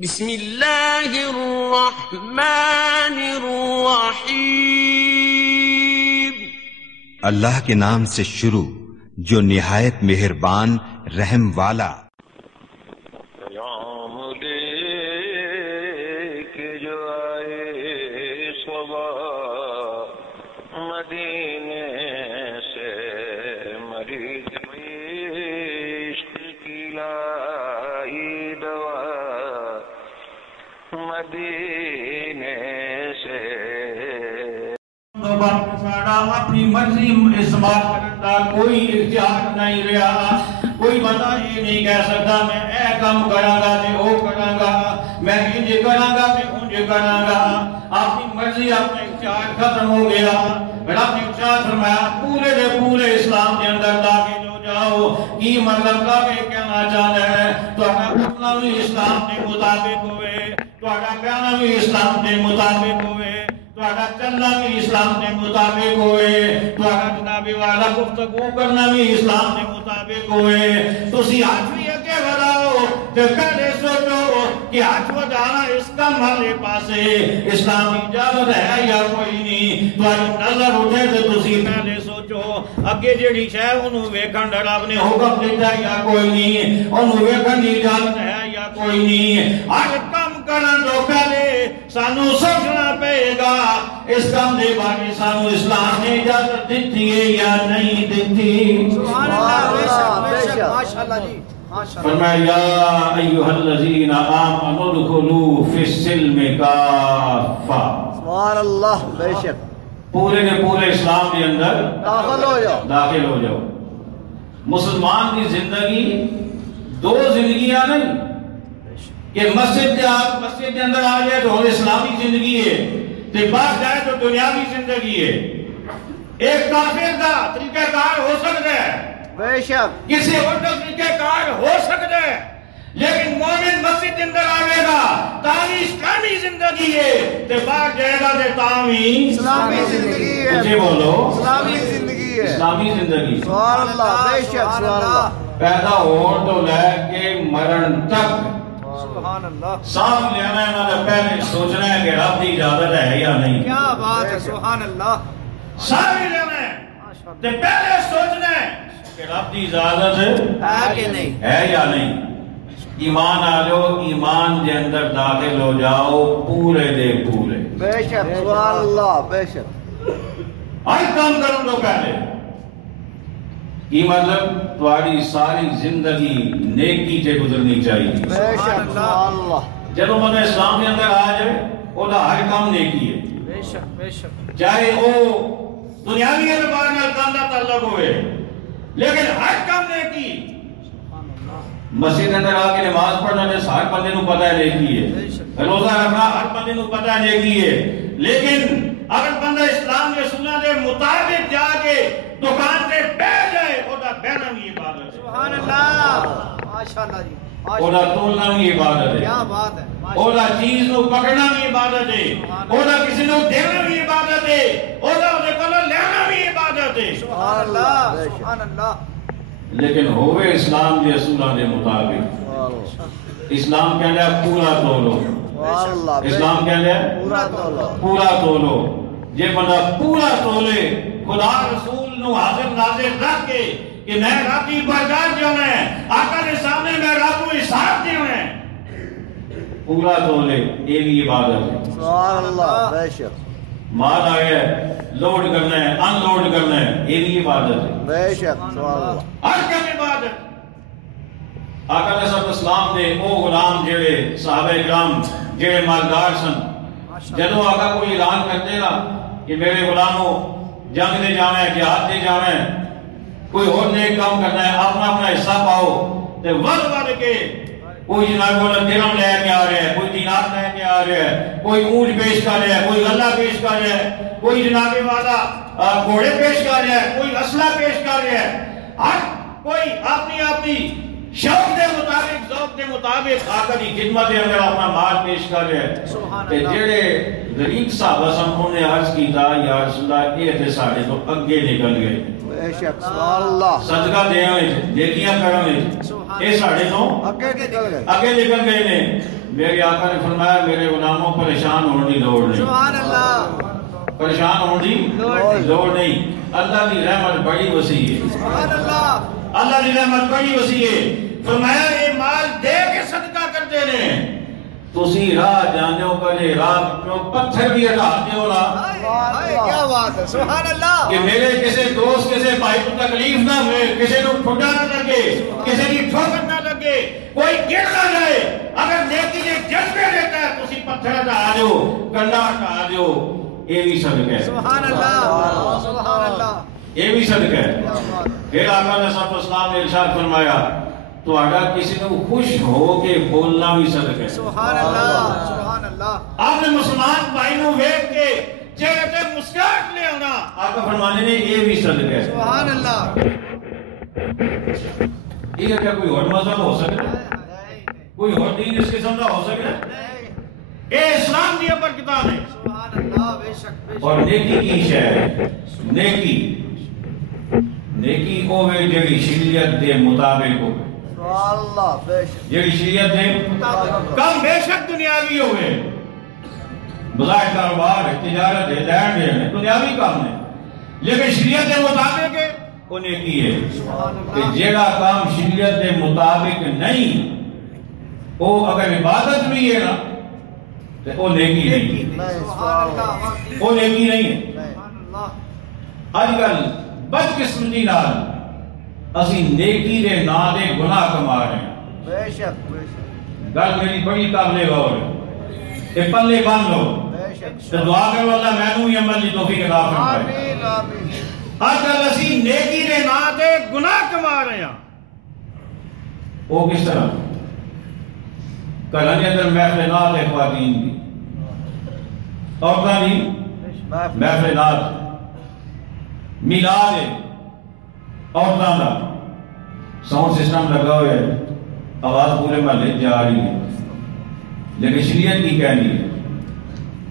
بسم اللہ الرحمن الرحیم، اللہ کے نام سے شروع جو نہایت مہربان رحم والا۔ پیام دے کے جو آئے صبح مدینے سے، مریض عشق کی لائی دوا مدینے سے۔ اپنی مرضی اس بات کرتا کوئی اختیار نہیں رہا، کوئی بندہ یہ نہیں کہہ سکتا میں اے کام کراں گا تے او کراں گا، میں انج کراں گا تے انج کراں گا۔ اپنی مرضی اپنے اختیار ختم ہو گیا۔ رب نے ارشاد فرمایا پورے دے پورے اسلام کے اندر داخل ہو جاؤ۔ کی مطلب کا کہنا چاہتا ہے تہاڈا اٹھنا بھی اسلام کے مطابق ہوئے، تہاڈا بیٹھنا بھی اسلام کے مطابق ہوئے، تہاڈا چلنا بھی اسلام کے مطابق ہوئے، تہاڈا جناب والا گفتگو کرنا بھی اسلام کے مطابق ہوئے۔ تسی ہاتھ بھی اگے بڑھاؤ تے پہلے سوچو کہ ہاتھ بڑھانا اس کام والے پاسے اسلام کی اجازت ہے یا کوئی نہیں۔ تہاڈی نظر اٹھے تے تسی پہلے سوچو اگے جڑی شے اونوں ویکھن دا رب نے حکم دیتا ہے یا کوئی نہیں، اونوں ویکھن دی اجازت ہے یا کوئی نہیں۔ ہر کام کرن تو پہلے سانو سوچنا پئے گا اس کام دے بارے سانو اسلام نے اجازت دیتی ہے یا نہیں دیتی۔ سبحان اللہ، بے شک ماشاءاللہ جی۔ فرمایا یا ایھا الذین آمنوا ادخلوا فی السلم کافہ، سبحان اللہ، بے شک پورے نے پورے اسلام کے اندر داخل ہو جاؤ، داخل ہو جاؤ۔ مسلمان کی زندگی دو زندگیاں نہیں کہ مسجد کے اندر آ جائے تو اسلامی زندگی ہے، تے باہر جائے تو دنیاوی زندگی ہے۔ ایک کافر کا طریقہ کار ہو سکتا ہے، بے شک کسی اور کا طریقہ کار ہو سکتا ہے، لیکن مومن مسجد کے اندر آئے گا تاہی اسلامی زندگی ہے، تے باہر جائے گا تے تاہی اسلامی زندگی ہے، مجھے بولو اسلامی زندگی ہے، اسلامی زندگی۔ سبحان اللہ، بے شک سبحان اللہ، پیدا ہون تو لے کے مرن تک سبحان اللہ، سانس لینا ہے انہوں نے پہلے سوچنا ہے کہ رب کی اجازت ہے یا نہیں۔ کیا بات ہے، سبحان اللہ، سانس لینا ہے تو پہلے سوچنا ہے کہ رب کی اجازت ہے کہ نہیں، ہے یا نہیں۔ ایمان آ جاؤ، ایمان کے اندر داخل ہو جاؤ پورے دے پورے، بے شک سبحان اللہ، بے شک ہر کام کروں تو پہلے کی مطلب تمہاری ساری زندگی نیکی سے گزرنی چاہیے۔ بے شک سبحان اللہ، جب بندہ اسلام کے اندر آ جائے وہ ہر کام نیکی ہے، بے شک بے شک، چاہے وہ دنیاوی اعتبار نال کاندا تعلق ہوئے، لیکن ہر کام نیکی۔ مسجد کے اندر آ کے نماز پڑھنا تے ہر بندے نوں پتہ ہے نیکی ہے، روزہ رکھنا ہر بندے نوں پتہ ہے نیکی ہے، لیکن اگر بندہ اسلام کے سنت کے مطابق جا کے دکان پہ بیٹھ جائے اودا بیٹھنا بھی عبادت ہے، سبحان اللہ، ماشاءاللہ جی، اودا تولنا بھی عبادت ہے، کیا بات ہے، اودا چیز نو پکڑنا بھی عبادت ہے، اودا کسی نو دینا بھی عبادت ہے، اودا دے کولوں لینا بھی عبادت ہے۔ سبحان اللہ، سبحان اللہ، لیکن ہوئے اسلام کے اصولوں کے مطابق۔ اسلام کہتا ہے پورا تولو، سبحان اللہ، اسلام کہتا ہے پورا تولو، پورا تولو۔ جے بندہ پورا تولے خدا رسول نو حاضر ناظر رکھ کے کہ میں رب کی بارگاہ جانا ہے، آقا کے سامنے میں رب کو حساب دینا ہے، پورا تولے، یہ بھی عبادت ہے۔ سبحان اللہ، بے شک مال آیا ہے لوڈ کرنا ہے ان لوڈ کرنا ہے، یہ بھی عبادت ہے، بے شک سبحان اللہ، ہر کم عبادت۔ آقا علیہ السلام دے او غلام جڑے صحابہ کرام جڑے مالدار سن، جدو آقا کوئی اعلان کرتے نا کہ میرے غلاموں جنگ دے جانا ہے، جہاد دے جانا ہے، کوئی اور نیک کام کرنا ہے، اپنا اپنا حصہ پاؤ، تے ود کے کوئی جناب والا درہم لے کے آ رہا ہے، کوئی دینار لے کے آ رہا ہے، کوئی اونٹ پیش کر رہا ہے، کوئی غلہ پیش کر رہا ہے، کوئی جناب والا گھوڑے پیش کر رہا ہے، کوئی اسلحہ پیش کر رہا ہے، ہر کوئی اپنی شوق دے مطابق ذوق دے مطابق آقا کی خدمت دے اندر اپنا مال پیش کر رہے ہیں۔ تے جڑے غریب صحابہ سن انہوں نے عرض کیتا یا رسول اللہ یہ تے ساڈے تو اگے نکل گئے، بے شک سبحان اللہ، صدقہ دیاں وچ نیکیاں کرن وچ اے ساڈے تو اگے نکل گئے، اگے نکل گئے نے۔ میرے آقا نے فرمایا میرے غلاموں پریشان ہونے کی لوڑ نہیں. سبحان اللہ. پریشان ہونے کی لوڑ نہیں. اللہ کی رحمت بڑی وسیع ہے. سبحان اللہ. اللہ کی رحمت بڑی وسیع ہے. فرمایا یہ مال دے کے صدقہ کرتے ہیں. تسی راہ جانے ہو کرے راہ کیوں پتھر بھی ہٹا دیو نا. کیا بات ہے. سبحان اللہ. کہ میرے کسی دوست کسی بھائی کو تکلیف نہ ہوئے, کسی کو ٹھڈا نہ لگے, کسی کی ٹھوکر نہ لگے, کوئی گر نہ جائے. اگر نیکی نے جذبے دیتا ہے تسی پتھر ہٹا دیو, کنڈا ہٹا دیو. یہ بھی صدقہ ہے. سبحان اللہ. سبحان اللہ. یہ بھی صدقہ ہے. پھر آقا علیہ الصلوۃ والسلام نے ارشاد فرمایا تو اگر کسی کو خوش ہو کے بولنا بھی صدقہ ہے. سبحان اللہ. سبحان اللہ. آپ نے مسلمان بھائی نو ویکھ کے چہرے تے مسکراہٹ لے آنا, آقا فرمانے نے یہ بھی صدقہ ہے. سبحان اللہ. یہ کیا کوئی اور مذہب ہو سکتا ہے؟ کوئی اور دین اس قسم کا ہو سکتا ہے؟ اے اسلام دی ابر کتاب ہے. سبحان اللہ. بے شک بے شک. اور نیکی کی شے ہے. نیکی ہوے جڑی شریعت دے مطابق ہو. سبحان اللہ. بے شک. جڑی شریعت دے کم بے شک دنیاوی ہوئے, بظاہر کاروبار تجارت ہے لین دین ہے دنیاوی کام ہے, لیکن شریعت کے مطابق ہے وہ نیکی ہے. کہ جیڑا کام شریعت کے مطابق نہیں وہ اگر عبادت بھی ہے نا تو وہ نیکی نہیں, سبحان اللہ. وہ نیکی نہیں ہے. سبحان اللہ. آج کل بدقسمتی نال اسی نیکی دے نا دے گناہ کما رہے ہیں. بے شک بے شک. گل میری بڑی قابل غور ہے. کہ پلے باندھ لو بے شک. تو دعا کرو اللہ میں نوں عمل دی توفیق عطا فرمائے. آمین آمین. آج کل اسی نیکی دے نا دے گناہ کما رہے ہیں. وہ کس طرح گھراں دے اندر محفلات ہے خواتین دی, عورتاں دی محفلات, میلاد ہے عورتاں دا, ساؤنڈ سسٹم لگا ہوا ہے, آواز پورے محلے جا رہی ہے. لیکن شریعت کی کہنی ہے,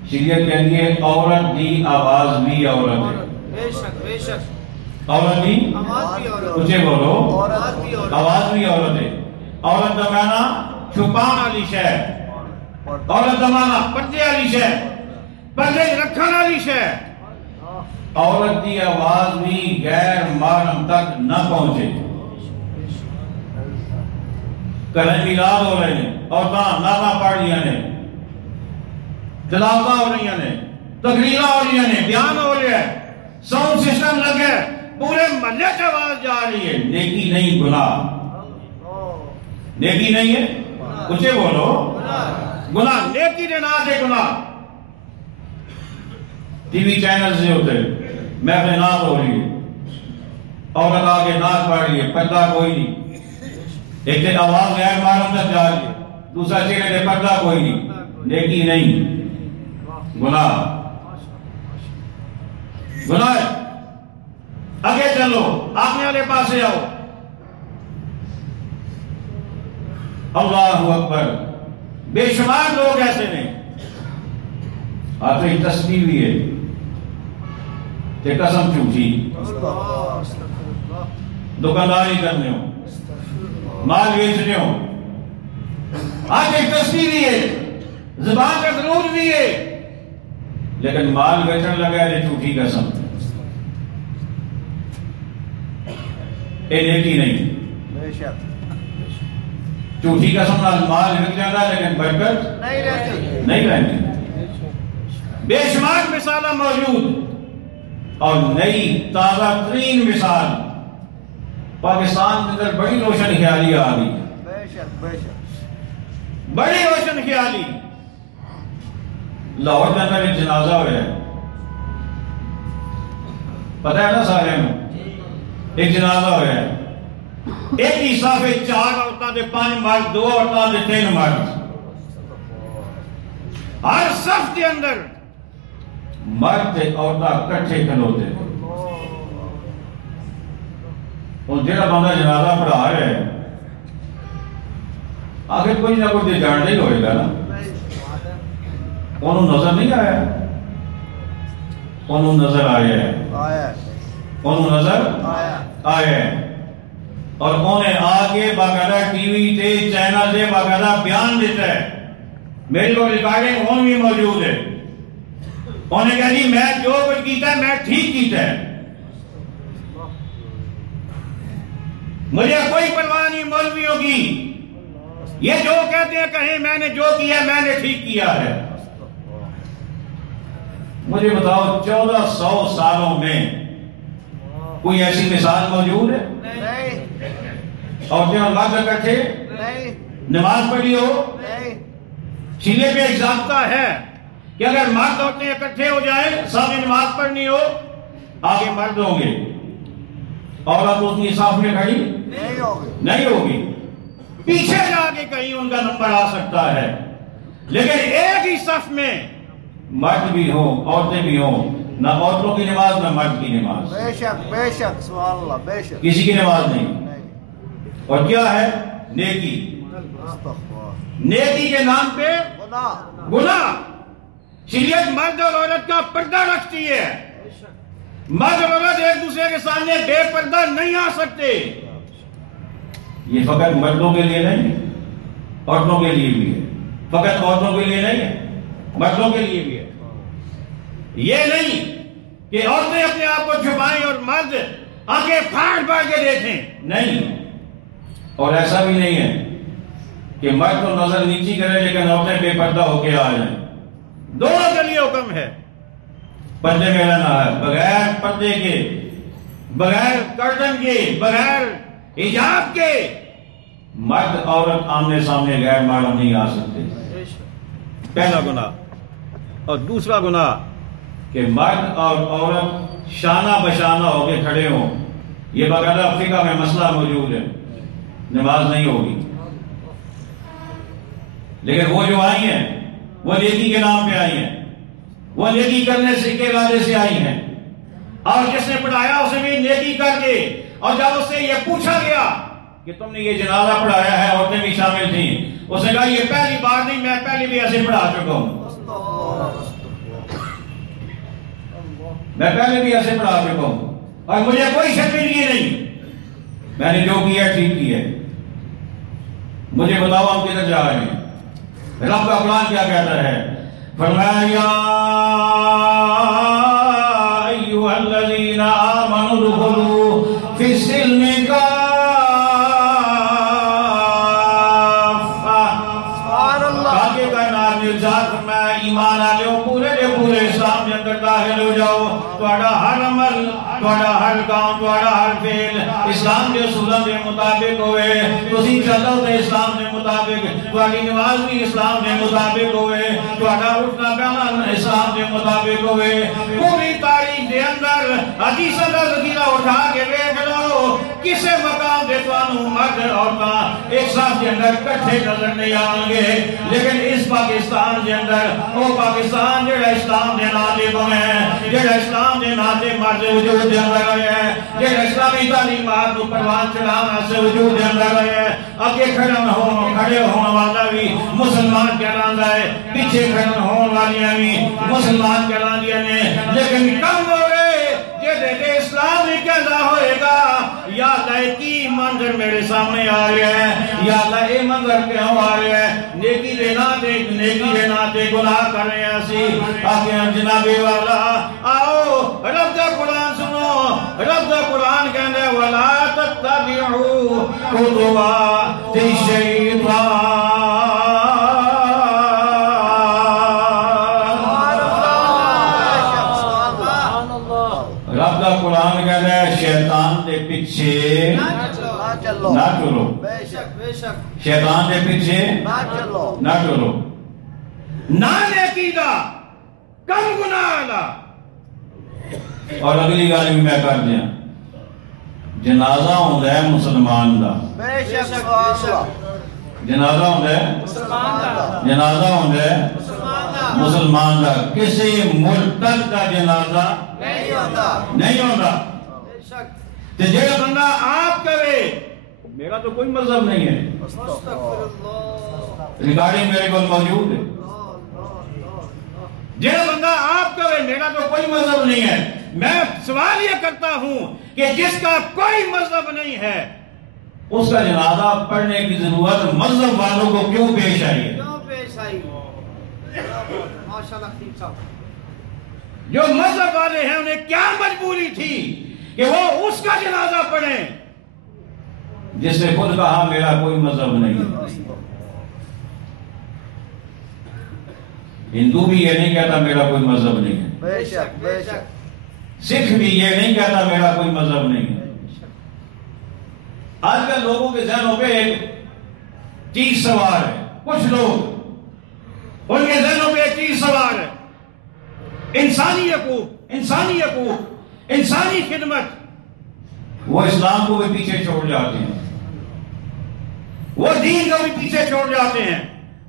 شریعت کہنی ہے عورت دی آواز بھی عورت ہے. بے شک بے شک. عورت دی آواز بھی عورت. اونچے بولو, آواز بھی عورت. آواز بھی عورت ہے. عورت دا معنی چھپان والی شے, عورت دا معنی پردے والی شے, پردے رکھن والی شے. عورت دی آواز بھی غیر محرم تک نہ پہنچے. گھر میلاد ہو رہے ہیں, عورتاں نعتاں پڑھ رہی ہیں, تلاوتاں ہو رہی ہیں, تقریراں ہو رہی ہیں, بیان ہو رہا ہے, ساؤنڈ سسٹم لگا ہے, پورے محلے سے آواز جا رہی ہے. نیکی نہیں گناہ. نیکی نہیں ہے, اونچے بولو گناہ. نیکی دے نا دے گناہ. ٹی وی چینل سے ہوتے محفل نعت ہو رہی ہے, عورت آگے نعت پڑھ رہی ہے, پردہ کوئی نہیں. ایک تے آواز غیر محرم تک جا رہی ہے, دوسرا چہرے دے پردہ کوئی نہیں. نیکی نہیں, گناہ. گناہ. آگے چلو, آگے والے پاسے آؤ. اللہ اکبر. بے شمار لوگ ایسے ہیں آپ کی تسبیح بھی ہے تے قسم جھوٹی, دکانداری کرنے ہو, مال بیچنے ہو, آج ایک تسبیح بھی ہے, زبان کا درود بھی ہے, لیکن مال بیچنے لگا ہے جھوٹی قسم. یہ نیکی نہیں. بے شک. جھوٹی قسم نال مال بک جاتا ہے لیکن برکت نہیں رہتی. نہیں رہتی. بے شمار مثالیں موجود, اور نئی تازہ ترین مثال پاکستان کے اندر بڑی روشن خیالی آ گئی. بے شک بے شک. بڑی روشن خیالی. لاہور کے اندر ایک جنازہ ہوا ہے, پتہ ہے نا سارے میں, ایک جنازہ ہوا ہے. ایک ہی صف 4 عورتاں دے 5 مرد, 2 عورتاں دے 3 مرد. ہر صف کے اندر مرد تے عورتاں کٹھے کھلوتے. اور جڑا بندہ جنازہ پڑھا رہا ہے آخر کوئی نہ کوئی جاننا ہی ہوئے گا نا. انہوں نظر نہیں آیا, انہوں نظر آیا ہے, آیا انہوں نظر آیا. آیا ہے. اور انہیں آگے باقاعدہ ٹی وی تے چینل دے باقاعدہ بیان دیتا ہے میری کو ریکارڈنگ ہون بھی موجود ہے. انہوں نے کہا جی میں جو کچھ کیتا ہے میں ٹھیک کیتا ہے, مجھے کوئی پرواہ نہیں مولویوں کی, یہ جو کہتے ہیں کہیں میں نے جو کیا میں نے ٹھیک کیا ہے. مجھے بتاؤ 1400 سالوں میں کوئی ایسی مثال موجود ہے؟ نہیں عورتیں اور مرد اکٹھے نہیں نماز پڑھی ہو؟ نہیں سینے پہ ایک ضابطہ ہے کہ اگر مرد عورتیں اکٹھے ہو جائیں سامنے نماز پڑھنی ہو, آگے مرد ہوں گے, عورت اتنی صاف میں کھڑی نہیں ہوگی. نہیں ہوگی, پیچھے جا کے کہیں ان کا نمبر آ سکتا ہے, لیکن ایک ہی صف میں مرد بھی ہوں عورتیں بھی ہوں, نہ عورتوں کی نماز نہ مرد کی نماز, بے شک سبحان اللہ بے شک. کسی کی نماز نہیں. نہیں اور کیا ہے نیکی؟ استغفار نیکی کے نام پہ گناہ. گناہ. شریعت مرد اور عورت کا پردہ رکھتی ہے, مرد اور عورت ایک دوسرے کے سامنے بے پردہ نہیں آ سکتے. یہ فقط مردوں کے لیے نہیں, عورتوں کے لیے بھی ہے. فقط عورتوں کے لیے نہیں ہے, مردوں کے لیے بھی ہے. یہ نہیں کہ عورتیں اپنے آپ کو چھپائیں اور مرد آنکھیں پھاڑ پھاڑ کے دیکھیں, نہیں. اور ایسا بھی نہیں ہے کہ مرد تو نظر نیچی کرے لیکن عورتیں بے پردہ ہو کے آ جائیں. دونوں کے لیے حکم ہے پردے میں رہنا ہے, بغیر پردے کے, بغیر کرٹن کے, بغیر حجاب کے مرد عورت آمنے سامنے غیر محرم نہیں آ سکتے. پہلا گناہ. اور دوسرا گناہ کہ مرد اور عورت شانہ بشانہ ہو کے کھڑے ہوں, یہ باقاعدہ فقہ میں مسئلہ موجود ہے, نماز نہیں ہوگی. لیکن وہ جو آئی ہیں وہ نیکی کے نام پہ آئی ہیں, وہ نیکی کرنے سے کے ارادے سے آئی ہیں, اور جس نے پڑھایا اسے بھی نیکی کر کے. اور جب اس سے یہ پوچھا گیا کہ تم نے یہ جنازہ پڑھایا ہے, عورتیں بھی شامل تھیں, اس نے کہا یہ پہلی بار نہیں, میں پہلے بھی ایسے پڑھا چکا ہوں, میں پہلے بھی ایسے پڑھا چکا ہوں, اور مجھے کوئی شرمندگی نہیں, میں نے جو کیا ٹھیک کیا. مجھے بتاؤ ہم کدھر جا رہے ہیں؟ رب کا قرآن کیا کہتا ہے؟ فرمایا یا ایھا الذین آمنوا ادخلوا فی السلم ایمان آلے ہو پورے دے پورے اسلام کے اندر داخل ہو جاؤ. تھوڑا ہر عمل, تھوڑا ہر کام, تھوڑا ہر فعل اسلام کے اصولوں کے مطابق ہوئے. تسی چلو تے اسلام کے مطابق, تھوڑی نماز بھی اسلام کے مطابق ہوئے, تھوڑا اٹھنا بیٹھنا اسلام کے مطابق ہوئے. پوری تاریخ دے اندر حدیثاں دا ذخیرہ اٹھا کے دیکھ لو, کسے مقام دے توانوں مرد عورتاں ایک ساتھ کے اندر کٹھے نظر نہیں آئیں گے. لیکن اس پاکستان کے اندر وہ پاکستان جڑا اسلام دے ناطے بنے ہیں, جڑا اسلام دے ناطے مرد وجود دے اندر آئے ہیں, جڑا اسلامی تعلیمات کو پروان چڑھانا سے وجود دے اندر آئے ہیں, اگے کھڑے ہونے والا بھی مسلمان کہلاندا ہے, پیچھے کھڑے ہونے والیاں بھی مسلمان کہلاندیاں نے. لیکن کم ہو گئے جے اسلام ہی کہنا ہوئے گا یا اللہ کی منظر میرے سامنے آ رہا ہے, یا اللہ یہ منظر کیوں آ رہا ہے, نیکی دے ناتے گناہ کر رہے ہیں اسی. آگے جناب والا آؤ رب دا قرآن سنو. رب دا قرآن کہنے وَلَا تَتَّبِعُوا خُطُوَاتِ الشَّيْطَانِ. رب دا قرآن کہنے شیطان دے پیچھے نہ چلو, شیطان دے پیچھے نہ چلو. نہ نیکی دا کم گناہ دا. اور اگلی گل بھی میں کر دیا, جنازہ ہوندا ہے مسلمان دا, جنازہ ہوندا ہے جنازہ ہوندا ہے مسلمان دا. کسی مرتد کا جنازہ نہیں ہوتا. تے جڑا بندہ آپ کرے, میرا تو کوئی مذہب نہیں ہے, ریکارڈنگ میرے کو موجود ہے, جڑا بندہ آپ کرے میرا تو کوئی مذہب نہیں ہے. میں سوال یہ کرتا ہوں کہ جس کا کوئی مذہب نہیں ہے اس کا جنازہ پڑھنے کی ضرورت مذہب والوں کو کیوں پیش آئی ہے؟ پیش آئی ماشاءاللہ خطیب صاحب جو مذہب والے ہیں انہیں کیا مجبوری تھی کہ وہ اس کا جنازہ پڑھیں جس نے خود کہا میرا کوئی مذہب نہیں ہے۔ ہندو بھی یہ نہیں کہتا میرا کوئی مذہب نہیں ہے، بے شک بے شک سکھ بھی یہ نہیں کہتا میرا کوئی مذہب نہیں ہے۔ آج کل لوگوں کے ذہنوں پہ ایک چیز سوار ہے، کچھ لوگ ان کے ذہنوں پہ ایک چیز سوار ہے، انسانی حقوق، انسانی حقوق، انسانی خدمت۔ وہ اسلام کو بھی پیچھے چھوڑ جاتے ہیں، وہ دین کو بھی پیچھے چھوڑ جاتے ہیں۔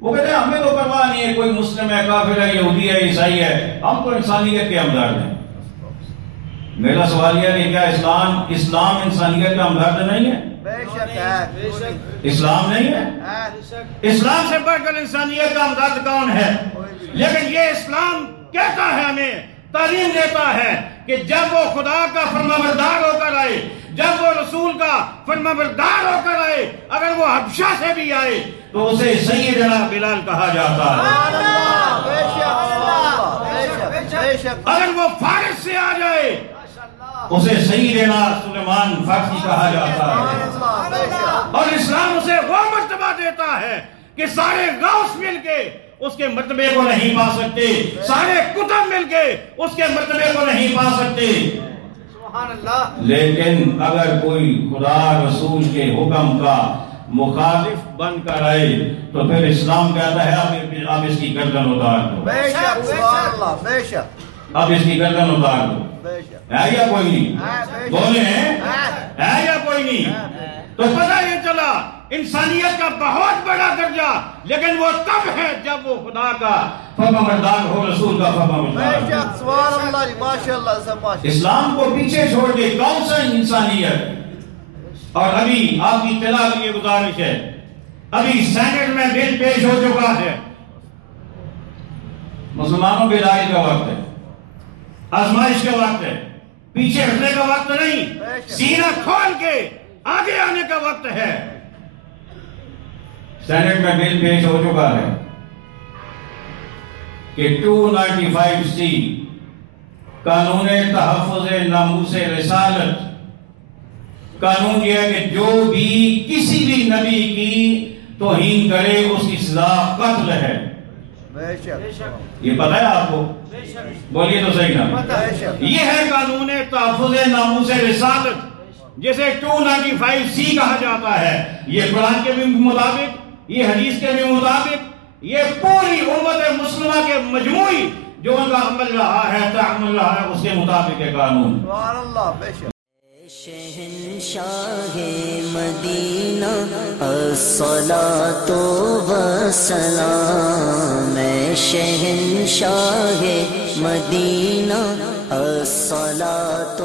وہ کہتے ہیں ہمیں تو پرواہ نہیں ہے کوئی مسلم ہے، کافر ہے، یہودی ہے، عیسائی ہے، ہم تو انسانیت کے ہمدرد ہیں۔ میرا سوال یہ ہے کہ کیا اسلام انسانیت کا ہمدرد نہیں ہے؟ بے شک ہے، اسلام نہیں ہے؟ اسلام سے بڑھ کر انسانیت کا ہمدرد کون ہے؟ لیکن یہ اسلام کہتا ہے، ہمیں تعلیم دیتا ہے کہ جب وہ خدا کا فرمانبردار ہو کر آئے، جب وہ رسول کا فرمانبردار ہو کر آئے، اگر وہ حبشہ سے بھی آئے تو اسے سیدنا بلال کہا جاتا ہے۔ بے شک بے شک اگر وہ فارس سے آ جائے اسے سیدنا سلیمان فارسی کہا جاتا ہے۔ اور اسلام اسے وہ مرتبہ دیتا ہے کہ سارے غوث مل کے اس کے مرتبے کو نہیں پا سکتے، سارے کتب مل کے اس کے مرتبے کو نہیں پا سکتے۔ سبحان اللہ۔ لیکن اگر کوئی خدا رسول کے حکم کا مخالف بن کر آئے تو پھر اسلام کہتا ہے اب اس کی گردن اتار دو، بے شک سبحان اللہ بے شک اب اس کی گردن اتار دو۔ بے شک ہے یا کوئی نہیں؟ بولے ہیں ہے یا کوئی نہیں؟ تو پتہ یہ چلا انسانیت کا بہت بڑا درجہ، لیکن وہ تب ہے جب وہ خدا کا فرمانبردار ہو، رسول کا بے فرمانبردار ہو۔ شک سبحان اللہ جی ماشاءاللہ سب ماشاءاللہ۔ اسلام کو پیچھے چھوڑ کے کون سا انسانیت؟ اور ابھی آپ کی اطلاع کے لیے گزارش ہے، ابھی سینٹ میں بل پیش ہو چکا ہے، مسلمانوں کے لڑائی کا وقت ہے، آزمائش کا وقت ہے، پیچھے ہٹنے کا وقت نہیں، سینہ کھول کے آگے آنے کا وقت ہے۔ سینٹ میں بل پیش ہو چکا ہے کہ 295C قانون تحفظ ناموس رسالت، قانون یہ ہے کہ جو بھی کسی بھی نبی کی توہین کرے اس کی سزا قتل ہے۔ بے شک یہ پتہ ہے آپ کو؟ بولیے تو صحیح نا۔ بے شک یہ ہے قانون تحفظ ناموس رسالت، جسے 295C کہا جاتا ہے۔ یہ قرآن کے بھی مطابق، یہ حدیث کے بھی مطابق، یہ پوری امت مسلمہ کے مجموعی جو ان کا عمل رہا ہے، تعامل رہا ہے، اس کے مطابق ہے قانون۔ سبحان اللہ بے شک۔ شہنشاہ مدینہ الصلاۃ والسلام، میں شہنشاہ مدینہ الصلاۃ